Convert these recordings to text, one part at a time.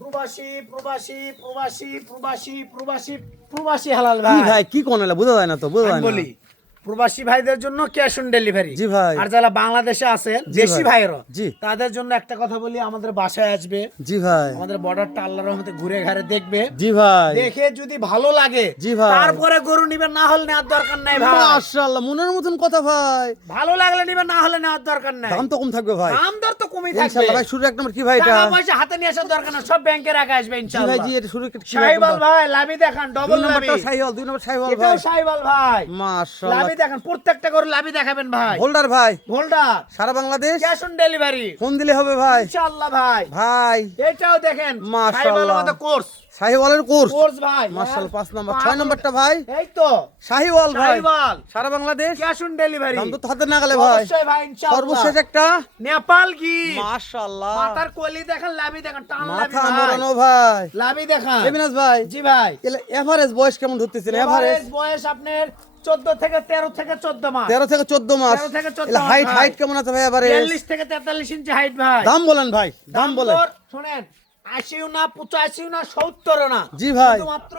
প্রবাসী প্রবাসী প্রবাসী প্রবাসী প্রবাসী প্রবাসী হালাল ভাই। কি ভাই কি কোন বোঝা যায় না তো, বোঝা যায় আমি না। বলি প্রবাসী ভাইদের জন্য ক্যাশ অন ডেলিভারি। জি ভাই। আর যারা বাংলাদেশে আছেন দেশি ভাইয়েরা, জি। তাদের জন্য একটা কথা বলি, আমাদের বাসায় আসবে, জি ভাই। আমাদের বর্ডারটা আল্লাহর রহমতে ঘুরে ঘাড়ে দেখবে, জি ভাই। দেখে যদি ভালো লাগে জি ভাই। তারপরে গরু নিবে, না হলে নেওয়ার দরকার নাই ভাই। মাশাআল্লাহ, মনের মতন কথা ভাই। ভালো লাগলে নিবে, না হলে নেওয়ার দরকার নাই। দাম তো কম থাকবে ভাই দাম দর তো কমই থাকবে ইনশাআল্লাহ ভাই। শুরু এক নম্বর কি ভাই এটা? টাকা পয়সা হাতে নিয়ে আসার দরকার না, সব ব্যাংকে রাখা আসবে জি ভাই। ইনশাআল্লাহ। জি, এটা শুরু কি শাহিওয়াল ভাই লাভি দেখান, ডবল দুই লাভি। নম্বরটা শাহিওয়াল, দুই নম্বর শাহিওয়াল এটাও ভাই। শাহিওয়াল ভাই। মাশাআল্লাহ। লাভি দেখান, প্রত্যেকটা করে লাভি দেখাবেন ভাই। হোল্ডার ভাই, হোল্ডার সারা Bangladesh cash on delivery phone দিলে হবে ভাই। ইনশাআল্লাহ ভাই। ভাই এটাও দেখেন মাশাআল্লাহ। শাহিওয়ালের মধ্যে কোর্স শাহিওয়ালের কোর্স কোর্স ভাই। মাশাআল্লাহ। 5 নম্বর, পাঁচ 6 নম্বরটা ভাই এই তো শাহিওয়াল ভাই। শাহিওয়াল সারা বাংলাদেশ ক্যাশ অন ডেলিভারি। দাম তো হাতে না গেলে ভাই। অবশ্যই ভাই ইনশাআল্লাহ। সর্বশেষ একটা নেপাল ঘি। মাশাআল্লাহ। মাথার কলি দেখেন, লাভি দেখেন, টান লাভি মাথা ভাই। আমরানো ভাই। লাভি দেখান। এবিনাস ভাই, জি ভাই। এভারেজ বয়স কেমন ধরতেছেন? এভারেজ এভারেজ বয়স আপনার 14 থেকে 13 থেকে 14 মাস। 13 থেকে 14 মাস। 13 থেকে 14 এলা মাস হাইট ভাই। হাইট কেমন আছে ভাই এভারেজ? 42 থেকে 43 ইঞ্চি হাইট ভাই। দাম বলেন ভাই, দাম বলেন। দর শুনেন, 80 না 85 না 70 না, জি ভাই। শুধুমাত্র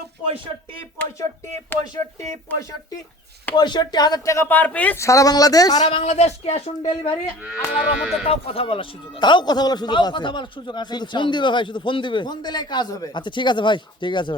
65,000 টাকা পার পিস। সারা বাংলাদেশ সারা বাংলাদেশ ক্যাশ অন ডেলিভারি। আল্লাহর রহমতে তাও কথা বলার সুযোগ আছে। তাও কথা বলার সুযোগ তাও আছে। কথা বলার সুযোগ আছে শুধু ফোন ইনশাআল্লাহ। দিবে ভাই, শুধু ফোন দিবে। ফোন দিলেই কাজ হবে। আচ্ছা ঠিক আছে ভাই, ঠিক আছে ভাই।